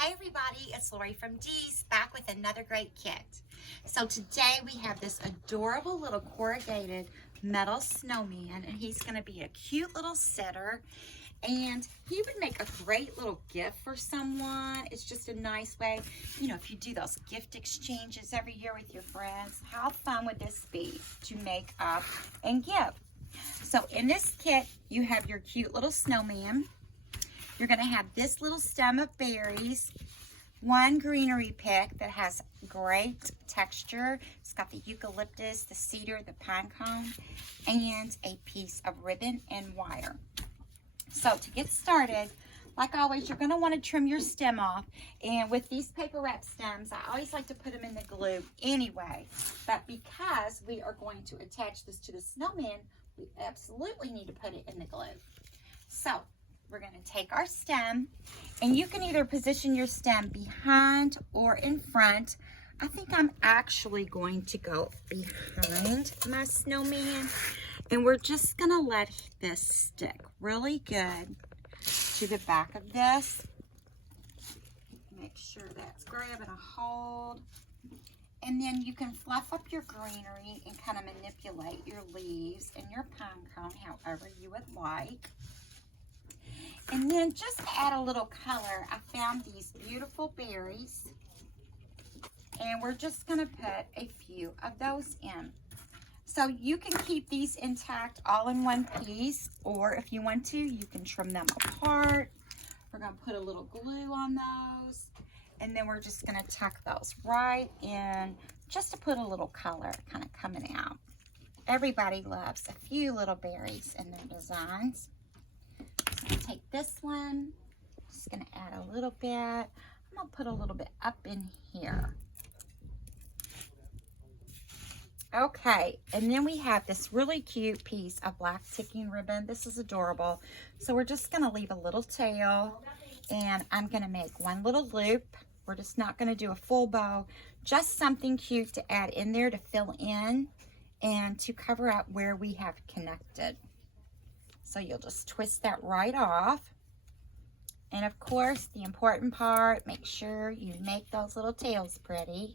Hi everybody, it's Lorie from Dee's back with another great kit. So today we have this adorable little corrugated metal snowman, and he's going to be a cute little sitter, and he would make a great little gift for someone. It's just a nice way, you know, if you do those gift exchanges every year with your friends, how fun would this be to make up and give? So in this kit, you have your cute little snowman. You're going to have this little stem of berries, one greenery pick that has great texture. It's got the eucalyptus, the cedar, the pine cone, and a piece of ribbon and wire. So to get started, like always, you're going to want to trim your stem off. And with these paper wrap stems, I always like to put them in the glue anyway. But because we are going to attach this to the snowman, we absolutely need to put it in the glue. So we're going to take our stem, and you can either position your stem behind or in front. I think I'm actually going to go behind my snowman, and we're just going to let this stick really good to the back of this. Make sure that's grabbing a hold. And then you can fluff up your greenery and kind of manipulate your leaves and your pine cone however you would like. And then just to add a little color, I found these beautiful berries, and we're just going to put a few of those in. So you can keep these intact all in one piece, or if you want to, you can trim them apart. We're going to put a little glue on those, and then we're just going to tuck those right in just to put a little color kind of coming out. Everybody loves a few little berries in their designs. So I'm going to take this one, just going to add a little bit. I'm going to put a little bit up in here. Okay, and then we have this really cute piece of black ticking ribbon. This is adorable. So we're just going to leave a little tail, and I'm going to make one little loop. We're just not going to do a full bow, just something cute to add in there to fill in and to cover up where we have connected. So you'll just twist that right off. And of course, the important part, make sure you make those little tails pretty.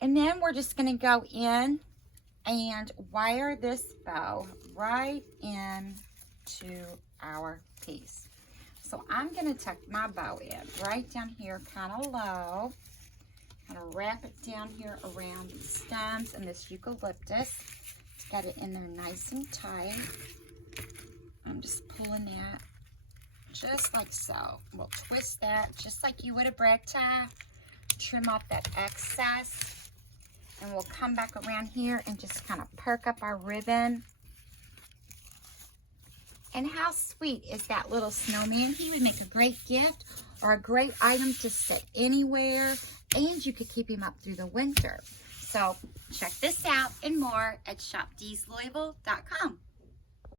And then we're just going to go in and wire this bow right into our piece. So I'm going to tuck my bow in right down here, kind of low. Kind of wrap it down here around the stems and this eucalyptus. Got it in there nice and tight. I'm just pulling that just like so. We'll twist that just like you would a bread tie. Trim off that excess. And we'll come back around here and just kind of perk up our ribbon. And how sweet is that little snowman? He would make a great gift or a great item to sit anywhere. And you could keep him up through the winter. So check this out and more at shopdeeslouisville.com.